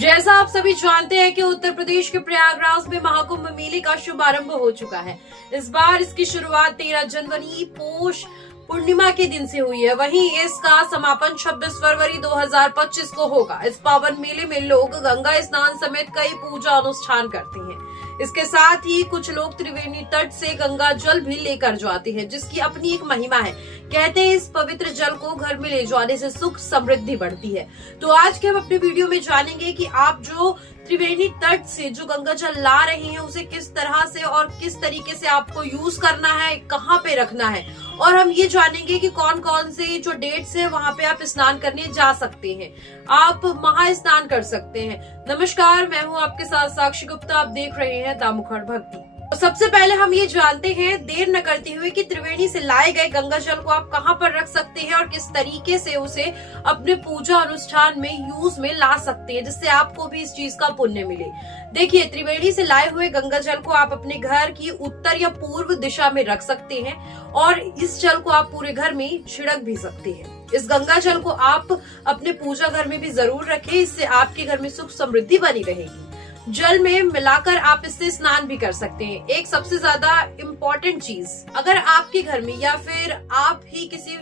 जैसा आप सभी जानते हैं कि उत्तर प्रदेश के प्रयागराज में महाकुंभ मेले का शुभारंभ हो चुका है। इस बार इसकी शुरुआत 13 जनवरी पोष पूर्णिमा के दिन से हुई है। वहीं इसका समापन 26 फरवरी 2025 को होगा। इस पावन मेले में लोग गंगा स्नान समेत कई पूजा अनुष्ठान करते हैं। इसके साथ ही कुछ लोग त्रिवेणी तट से गंगा जल भी लेकर जाते हैं, जिसकी अपनी एक महिमा है। कहते हैं इस पवित्र जल को घर में ले जाने से सुख समृद्धि बढ़ती है। तो आज के हम अपने वीडियो में जानेंगे कि आप जो त्रिवेणी तट से जो गंगा जल ला रहे हैं उसे किस तरह से और किस तरीके से आपको यूज करना है, कहाँ पे रखना है, और हम ये जानेंगे कि कौन कौन से जो डेट्स है वहाँ पे आप स्नान करने जा सकते हैं। आप महा स्नान कर सकते हैं। नमस्कार, मैं हूँ आपके साथ साक्षी गुप्ता। आप देख रहे हैं दामुखड़ भक्ति। तो सबसे पहले हम ये जानते हैं देर न करते हुए कि त्रिवेणी से लाए गए गंगा जल को आप कहाँ पर रख सकते हैं और किस तरीके से उसे अपने पूजा अनुष्ठान में यूज में ला सकते हैं, जिससे आपको भी इस चीज का पुण्य मिले। देखिए, त्रिवेणी से लाए हुए गंगा जल को आप अपने घर की उत्तर या पूर्व दिशा में रख सकते हैं और इस जल को आप पूरे घर में छिड़क भी सकते हैं। इस गंगा जल को आप अपने पूजा घर में भी जरूर रखें, इससे आपके घर में सुख समृद्धि बनी रहेगी। जल में मिलाकर आप इससे स्नान भी कर सकते हैं। एक सबसे ज्यादा इम्पोर्टेंट चीज, अगर आपके घर में या फिर आप ही किसी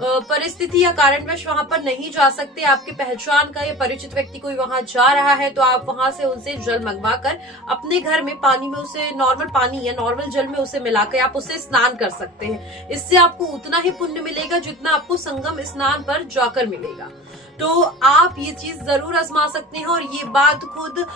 परिस्थिति या कारणवश वहां पर नहीं जा सकते, आपके पहचान का या परिचित व्यक्ति कोई वहां जा रहा है, तो आप वहां से उनसे जल मंगवा कर अपने घर में पानी में उसे नॉर्मल पानी या नॉर्मल जल में उसे मिलाकर आप उसे स्नान कर सकते हैं। इससे आपको उतना ही पुण्य मिलेगा जितना आपको संगम स्नान पर जाकर मिलेगा। तो आप ये चीज जरूर आजमा सकते हैं। और ये बात खुद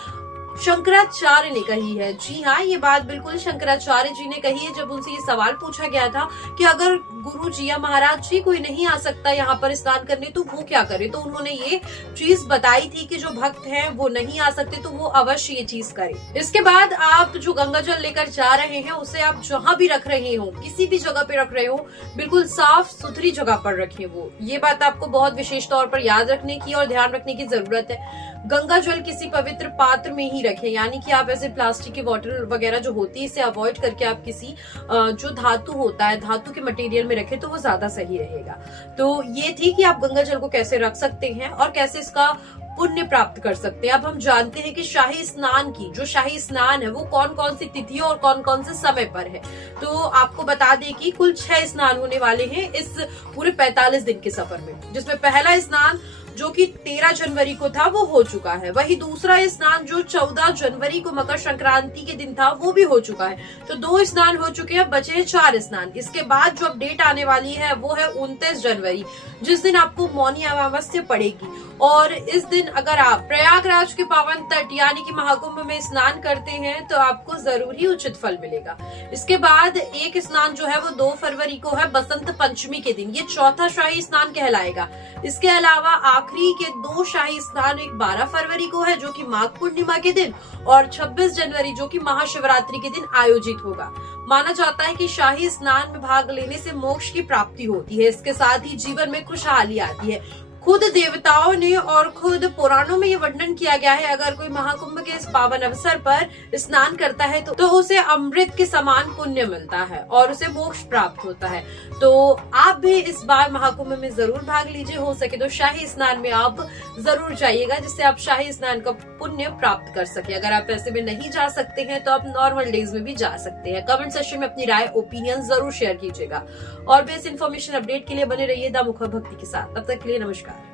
शंकराचार्य ने कही है। जी हाँ, ये बात बिल्कुल शंकराचार्य जी ने कही है। जब उनसे ये सवाल पूछा गया था कि अगर गुरु जी या महाराज जी कोई नहीं आ सकता यहाँ पर स्नान करने तो वो क्या करे, तो उन्होंने ये चीज बताई थी कि जो भक्त हैं वो नहीं आ सकते तो वो अवश्य ये चीज करें। इसके बाद आप जो गंगा जल लेकर जा रहे हैं उसे आप जहाँ भी रख रहे हो, किसी भी जगह पे रख रहे हो, बिल्कुल साफ सुथरी जगह पर रखें। वो ये बात आपको बहुत विशेष तौर पर याद रखने की और ध्यान रखने की जरूरत है। गंगा जल किसी पवित्र पात्र में ही रखें, यानी कि आप ऐसे प्लास्टिक की बोतल वगैरह जो होती है इसे अवॉइड करके आप किसी जो धातु होता है, धातु के मटेरियल में रखें तो वो ज्यादा सही रहेगा। तो ये थी कि आप गंगा जल को कैसे रख सकते हैं और कैसे इसका पुण्य प्राप्त कर सकते हैं। अब हम जानते हैं कि शाही स्नान की जो शाही स्नान है वो कौन कौन सी तिथियों और कौन कौन से समय पर है। तो आपको बता दें कि कुल 6 स्नान होने वाले हैं इस पूरे 45 दिन के सफर में, जिसमें पहला स्नान जो कि 13 जनवरी को था वो हो चुका है। वही दूसरा स्नान जो 14 जनवरी को मकर संक्रांति के दिन था वो भी हो चुका है। तो 2 स्नान हो चुके हैं, बचे हैं 4 स्नान। इसके बाद जो अपडेट आने वाली है वो है 29 जनवरी, जिस दिन आपको मौनी अमावस्या पड़ेगी। और इस दिन अगर आप प्रयागराज के पावन तट यानी कि महाकुंभ में स्नान करते हैं तो आपको जरूर ही उचित फल मिलेगा। इसके बाद एक स्नान जो है वो 2 फरवरी को है, बसंत पंचमी के दिन। ये चौथा शाही स्नान कहलाएगा। इसके अलावा आखिरी के 2 शाही स्नान, एक 12 फरवरी को है जो कि माघ पूर्णिमा के दिन, और 26 जनवरी जो कि महाशिवरात्रि के दिन आयोजित होगा। माना जाता है कि शाही स्नान में भाग लेने से मोक्ष की प्राप्ति होती है। इसके साथ ही जीवन में खुशहाली आती है। खुद देवताओं ने और खुद पुराणों में ये वर्णन किया गया है, अगर कोई महाकुंभ के इस पावन अवसर पर स्नान करता है तो उसे अमृत के समान पुण्य मिलता है और उसे मोक्ष प्राप्त होता है। तो आप भी इस बार महाकुंभ में जरूर भाग लीजिए। हो सके तो शाही स्नान में आप जरूर जाइएगा, जिससे आप शाही स्नान का पुण्य प्राप्त कर सके। अगर आप ऐसे में नहीं जा सकते हैं तो आप नॉर्मल डेज में भी जा सकते हैं। कमेंट सेक्शन में अपनी राय, ओपिनियन जरूर शेयर कीजिएगा और बेस्ट इन्फॉर्मेशन अपडेट के लिए बने रहिए दामुखड़ भक्ति के साथ। तब तक के लिए नमस्कार।